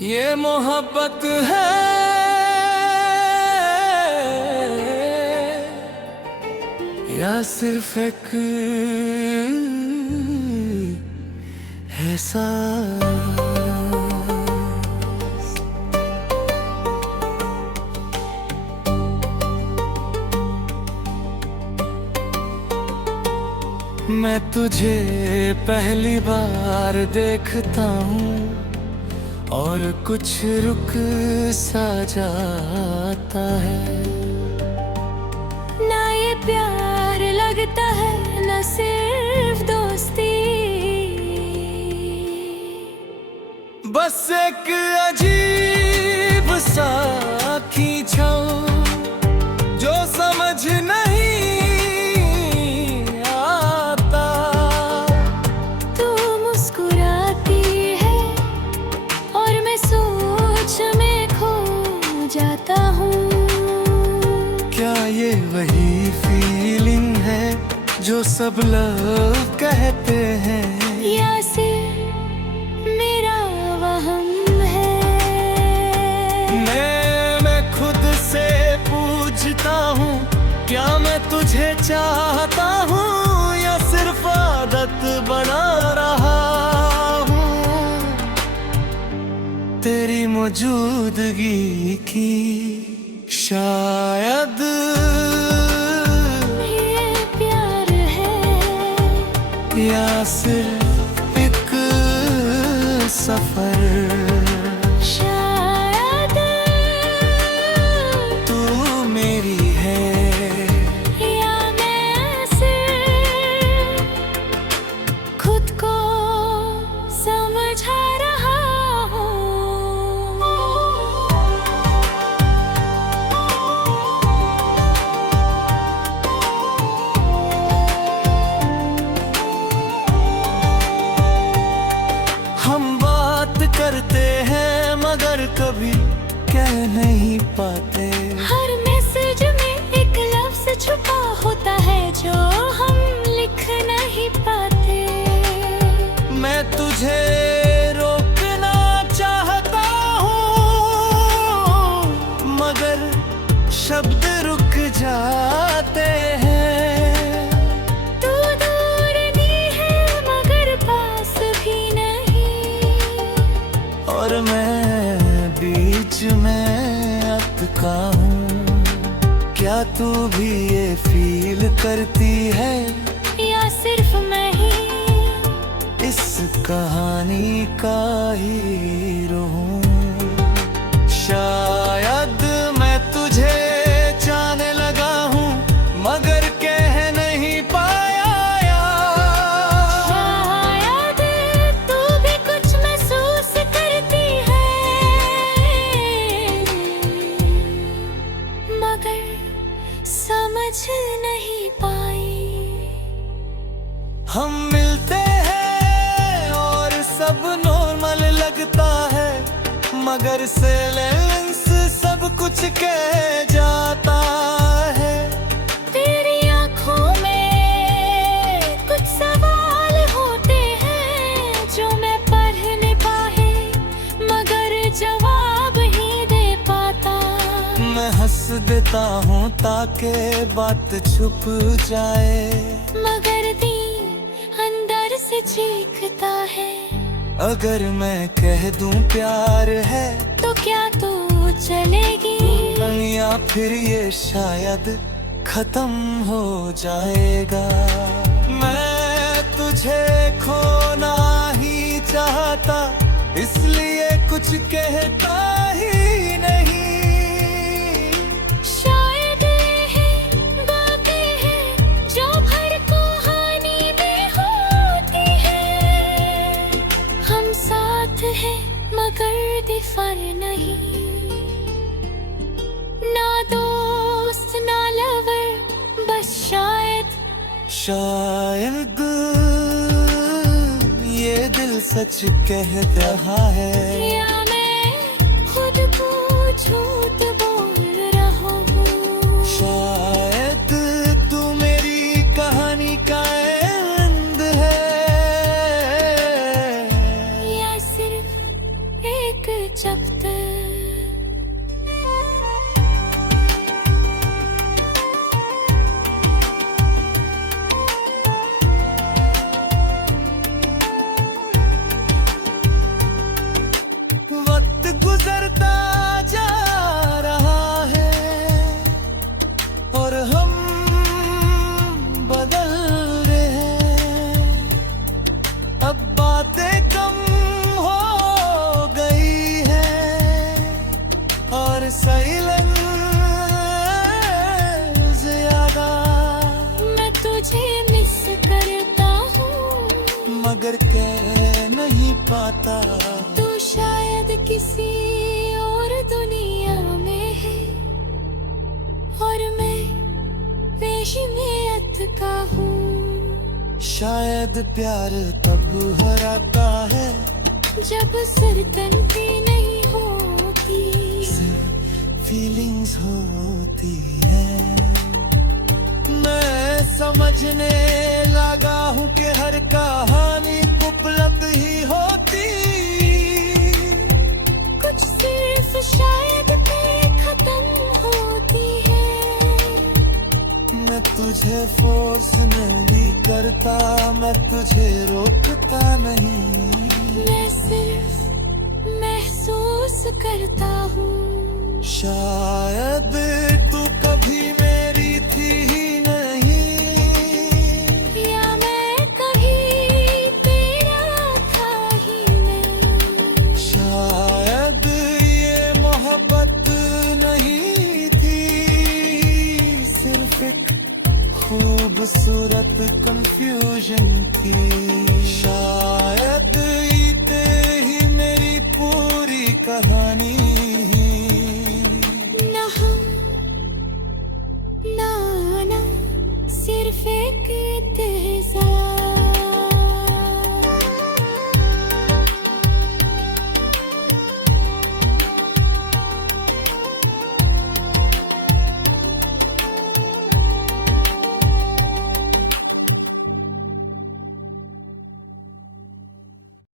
ये मोहब्बत है या सिर्फ एक एहसास। मैं तुझे पहली बार देखता हूँ और कुछ रुक सा जाता है। ना ये प्यार लगता है ना सिर्फ दोस्ती, बस एक अजीब सा खींचाव जो समझ नहीं आता। तू मुस्कुराती है और मैं सोच में खो जाता हूँ। क्या ये वही फीलिंग है जो सब लव कहते हैं, या सिर्फ मेरा वहम है? मैं खुद से पूछता हूँ, क्या मैं तुझे चाहता हूँ या सिर्फ आदत बना रहा हूँ तेरी मौजूदगी की। शायद ये प्यार है या सिर्फ एक सफर। शायद तू मेरी है या मैं सिर्फ खुद को समझा रहा हूँ। हम बात करते हैं मगर कभी कह नहीं पाते। हर मैसेज में एक लफ्ज छुपा होता है जो हम लिख नहीं पाते। मैं तुझे रोकना चाहता हूँ मगर शब्द रुक जाते हैं। तू दूर दी है मगर पास भी नहीं, और मैं बीच में अटका हूँ। क्या तू भी ये फील करती है या सिर्फ मैं ही इस कहानी का हीरो हूँ? शायद मैं तुझे जाने लगा हूँ मगर कह नहीं पाया यार। शायद तू भी कुछ महसूस करती है मगर समझ नहीं पाई। हम मिलते हैं और सब नॉर्मल लगता है मगर साइलेंस सब कुछ कह जाता है। तेरी आँखों में कुछ सवाल होते हैं जो मैं पढ़ नहीं पाए मगर जवाब ही दे पाता। मैं हंस देता हूँ ताकि बात छुप जाए मगर दिल अंदर से चीखता है। अगर मैं कह दूं प्यार है तो क्या तू चलेगी या फिर ये शायद खत्म हो जाएगा। मैं तुझे खोना ही चाहता इसलिए कुछ कहता ही नहीं। शायद है बातें हैं जो हर कहानी में होती है। हम साथ हैं मगर दीवार नहीं, ना दोस्त ना लवर बस शायद ये दिल सच कह रहा है या मैं खुद को झूठ बोल रहा हूँ। शायद तू मेरी कहानी का एंड और मैं रेशमियत का हूँ। शायद प्यार तब हराता है जब सिरतन की नहीं होती, फीलिंग्स होती है। मैं समझने लगा हूँ कि हर कहानी उपलब्ध ही होती, कुछ सिर्फ शायद पे खत्म होती है। मैं तुझे फोर्स नहीं करता, मैं तुझे रोकता नहीं, मैं सिर्फ महसूस करता हूँ। शायद तू कभी मेरी थी ही नहीं, या मैं कहीं तेरा था ही नहीं। शायद ये मोहब्बत नहीं थी, सिर्फ एक खूबसूरत कंफ्यूजन थी। शायद ये ही मेरी पूरी कहानी